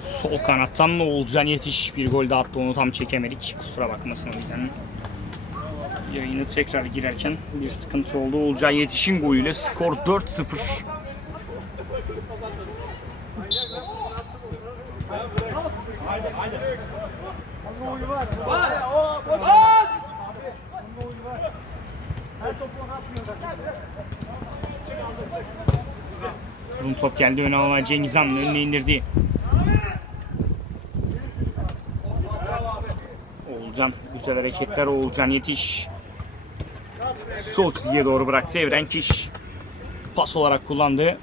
Sol kanattan ne Oğulcan yetiş bir gol daha attı onu tam çekemedik. Kusura bakmasın o yüzden. Yayını tekrar girerken bir sıkıntı oldu. Oğulcan yetişin golüyle skor 4-0. Uzun top geldi öne alan Cengiz önüne indirdi. Oğulcan güzel hareketler Oğulcan yetiş. Sol çizgiye doğru bıraktı Evren Kiş. Pas olarak kullandı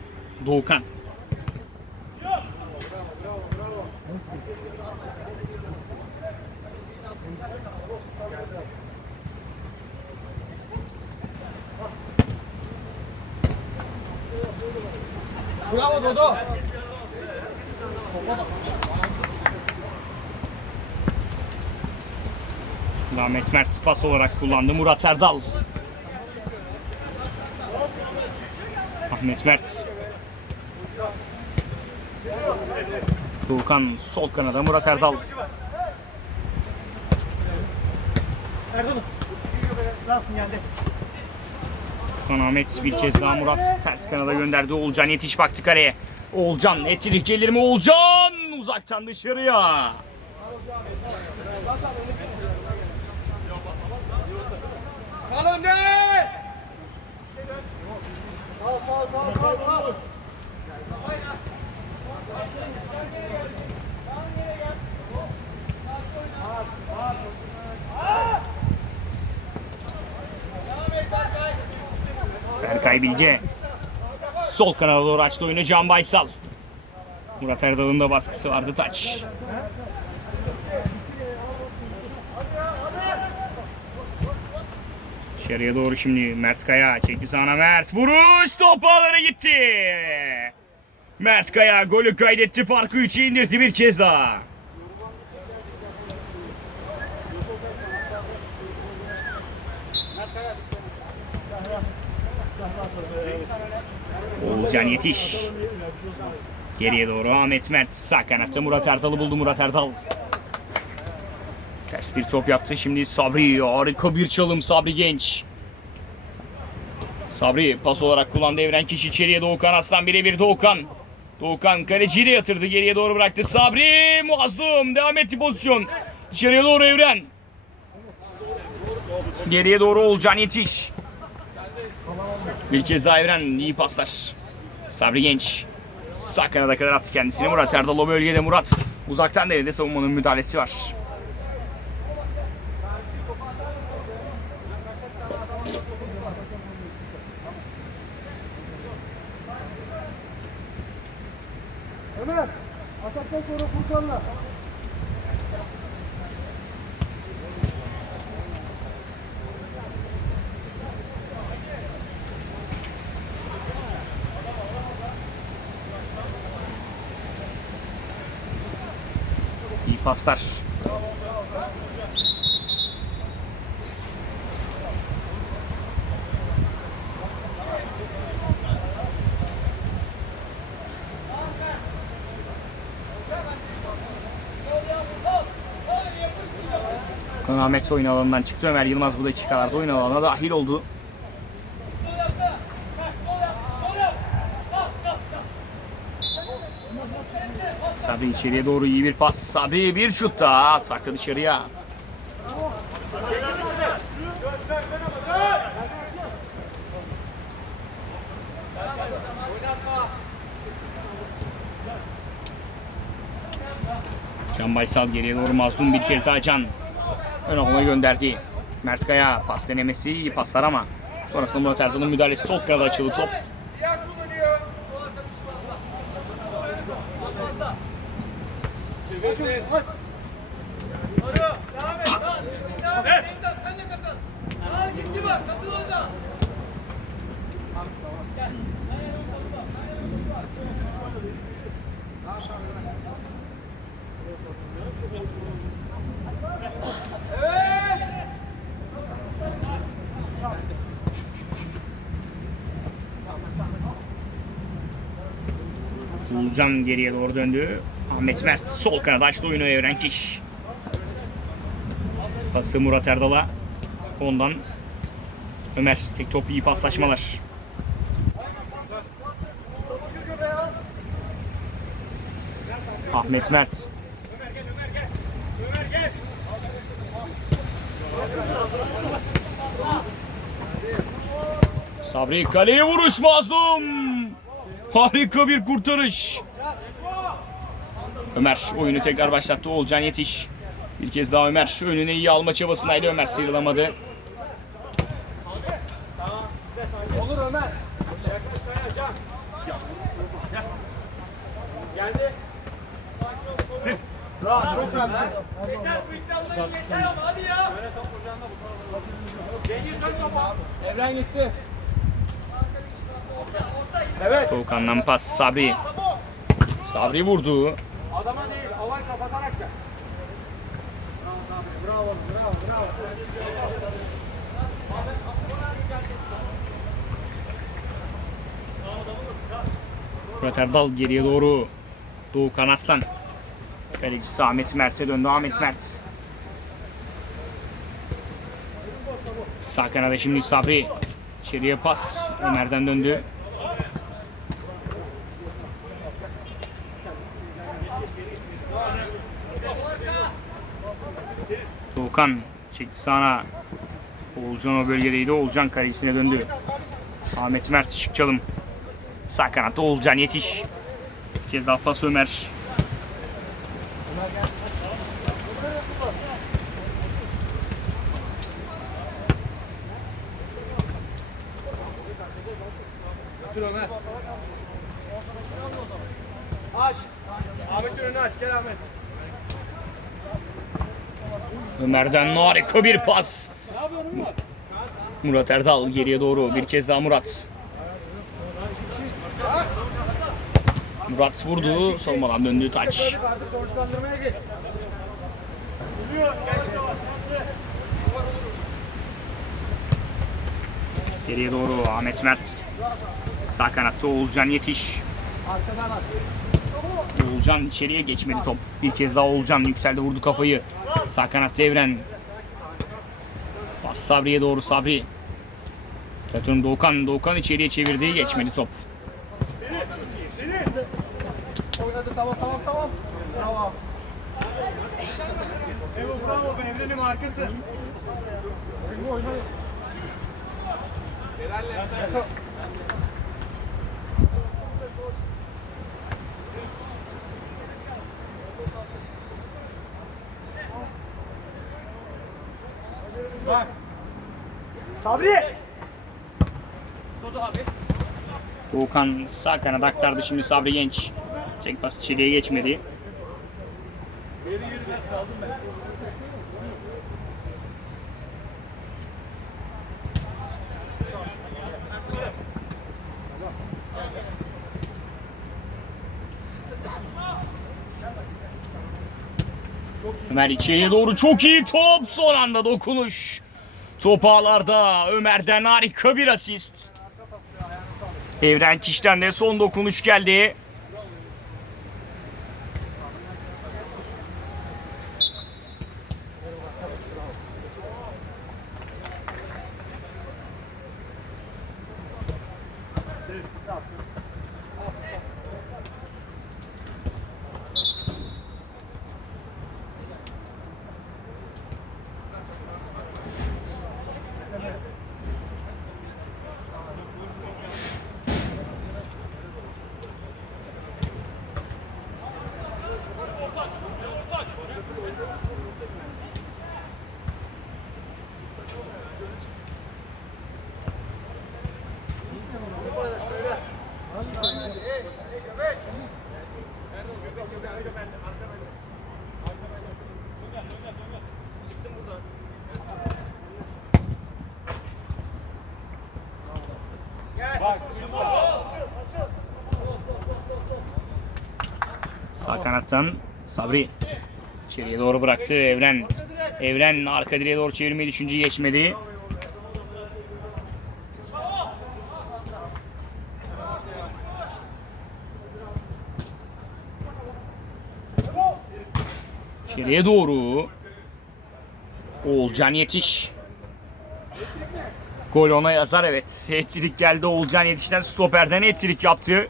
Doğukan. Bravo Dodo. Ahmet Mert pas olarak kullandı Murat Erdal. Ahmet Mert. Doğukan sol kanada Murat Erdal. Erdal'ım. Nasılsın geldi? Doğukan Ahmet bir kez daha Murat ters kanada gönderdi. Oğulcan yetiş baktı kaleye. Oğulcan etkilik gelir mi Oğulcan? Uzaktan dışarıya. Kal önde. Sağ sağ sağ sağ sağ. Berkay Bilge. Sol kanala doğru açtı oyunu Can Baysal. Murat Erdal'ın da baskısı vardı taç. Dışarıya doğru şimdi Mert Kaya çekti sana Mert. Vuruş top ağlara gitti. Mert Kaya golü kaydetti farkı 3'e indirdi bir kez daha. Oğulcan yetiş. Geriye doğru Ahmet Mert sağ kanatta Murat Erdal'ı buldu Murat Erdal. Ters bir top yaptı şimdi Sabri harika bir çalım Sabri Genç. Sabri pas olarak kullandı Evren Kişi içeriye Doğukan Aslan birebir Doğukan. Doğukan kaleciyi de yatırdı geriye doğru bıraktı Sabri muazzam devam etti pozisyon. İçeriye doğru Evren. Geriye doğru Olcan yetiş. Bir kez daha Evren iyi paslar. Sabri Genç. Sağ kanada kadar attı kendisini. Murat Erdal o bölgede Murat. Uzaktan denedi savunmanın müdahalesi var. Ömer. Ataktan sonra kurtarla. İyi paslar. Ahmet oyun alanından çıktı. Ömer Yılmaz bu dakikalarda oyun alanına dahil oldu. Sabri içeriye doğru iyi bir pas. Sabri bir şut daha. Sakla dışarıya. Can Baysal geriye doğru mazlum bir kez daha Can. Ön alana gönderdi. Mert Kaya pas denemesi iyi paslar ama sonrasında Murat Erdal'ın müdahalesi sol kanada açıldı top. Uğurcan geriye doğru döndü. Ahmet Mert sol kanada açtı oyunu Evren Kiş. Pası Murat Erdal'a. Ondan Ömer tek top iyi paslaşmalar. Ahmet Mert. Sabri kaleye vuruş mazlum. Harika bir kurtarış. Ömer oyunu tekrar başlattı. Olcan yetiş. Bir kez daha Ömer önüne iyi alma çabasındaydı. Ömer sıyrılamadı. Olur Ömer. Geldi. Rahat çok rahat. Yeter bu iddiaların yeter ama hadi ya. Böyle top kucağında bu. Cengiz dön topa. Evren gitti. Evet. Volkan'dan pas Sabri. Sabri vurdu. Adama değil, alan kapatarak gel. Bravo, bravo, bravo. Murat Erdal geriye doğru. Doğukan Aslan. Kalecisi Ahmet Mert'e döndü. Ahmet Mert. Sağ kanada şimdi Sabri. İçeriye pas. Ömer'den döndü. Doğukan çekti sağına. Oğulcan o bölgedeydi. Oğulcan kalecisine döndü. Ahmet Mert şık çalım. Sağ kanatta Oğulcan yetiş. Bir kez daha pas Ömer. Dur Ömer. Aç. Ahmet önünü aç, gel Ahmet. Ömer'den harika bir pas. Murat Erdal geriye doğru. Bir kez daha Murat. Murat vurdu. Savunmadan döndü taç. Geriye doğru Ahmet Mert. Sağ kanatta Oğulcan yetiş. Oğulcan içeriye geçmedi top. Bir kez daha Oğulcan yükseldi vurdu kafayı. Sağ kanatta Evren. Pas Sabri'ye doğru Sabri. Platon Doğukan. Doğukan içeriye çevirdi. Geçmedi top. Oynadı, tamam, tamam. Bravo. Evo bravo be, Evren'in arkası. Evo oynayın. Helalle. Bak. Sabri. Dodo abi. Doğukan sağ kanada aktardı şimdi Sabri Genç. Çek pas içeriye geçmedi. Ömer içeriye doğru çok iyi top son anda dokunuş. Top ağlarda Ömer'den harika bir asist. Evren Kiş'ten de son dokunuş geldi. Kanattan Sabri içeriye doğru bıraktı Evren. Evren arka direğe doğru çevirmeyi düşünce geçmedi. İçeriye doğru. Oğulcan yetiş. Gol ona yazar evet. Hat-trick geldi Oğulcan yetişten stoperden hat-trick yaptı.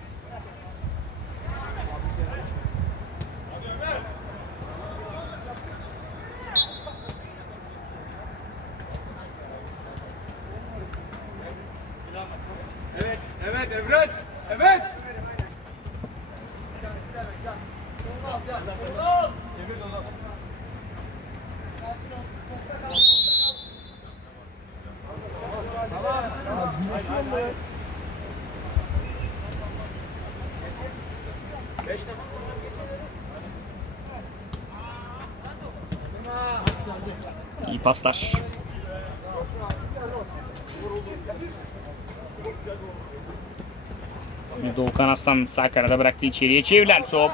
Evet, evet Evren. Evet. İyi paslar. Doğukan Aslan sağ kanada bıraktı içeriye çevrilen top.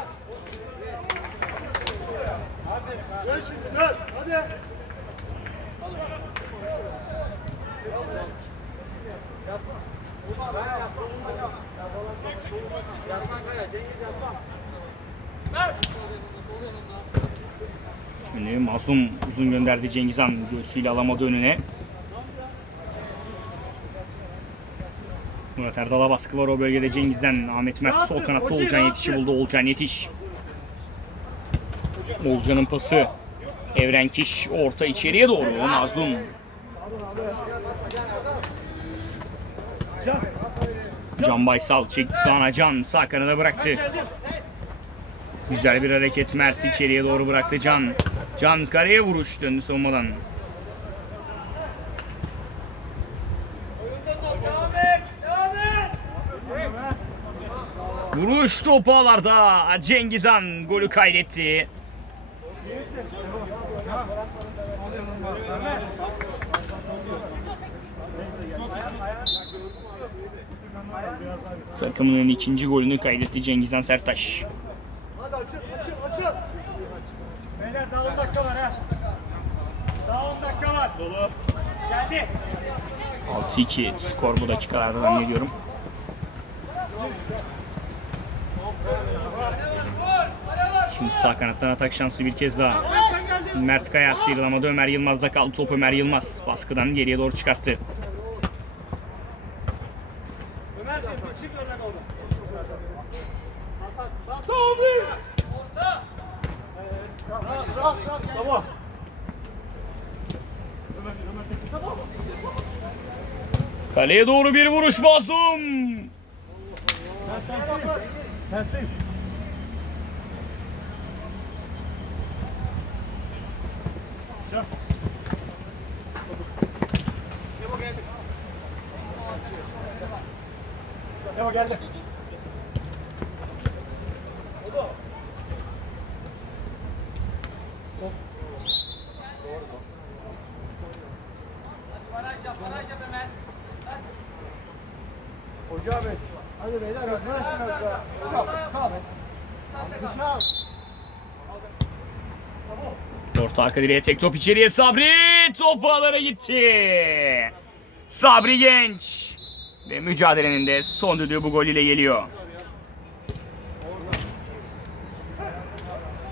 Şimdi Mazlum uzun gönderdi Cengizhan göğsüyle alamadı önüne. Murat Erdal'a baskı var o bölgede Cengiz'den. Ahmet Mert sol kanatta Olcan yetişi buldu. Olcan yetiş. Olcan'ın pası. Evren Kiş orta içeriye doğru. Mazlum. Can Baysal çekti sağına Can. Sağ kanada bıraktı. Güzel bir hareket Mert içeriye doğru bıraktı Can. Can kareye vuruş döndü savunmadan. Vuruş topu ağlarda. Cengizhan golü kaydetti. Takımının ikinci golünü kaydetti Cengizhan Sertaş. Hadi açıl, açıl, açıl. Beyler daha 10 dakika var ha. Daha 10 dakika var. Dolu. Geldi. 6-2 skor bu dakikalarda zannediyorum. Şimdi sağ kanattan atak şansı bir kez daha. Mert Kaya sıyrılamadı. Ömer Yılmaz'da kaldı. Top Ömer Yılmaz. Baskıdan geriye doğru çıkarttı. Kaleye doğru bir vuruş Mazlum. Tersteyim. Yemo geldi. Yemo geldi. Hoca abi. Hadi beyler. Tamam. Tamam. Dışarı. Orta arka direğe tek top içeriye Sabri. Top ağlara gitti. Sabri Genç. Ve mücadelenin de son düdüğü bu gol ile geliyor.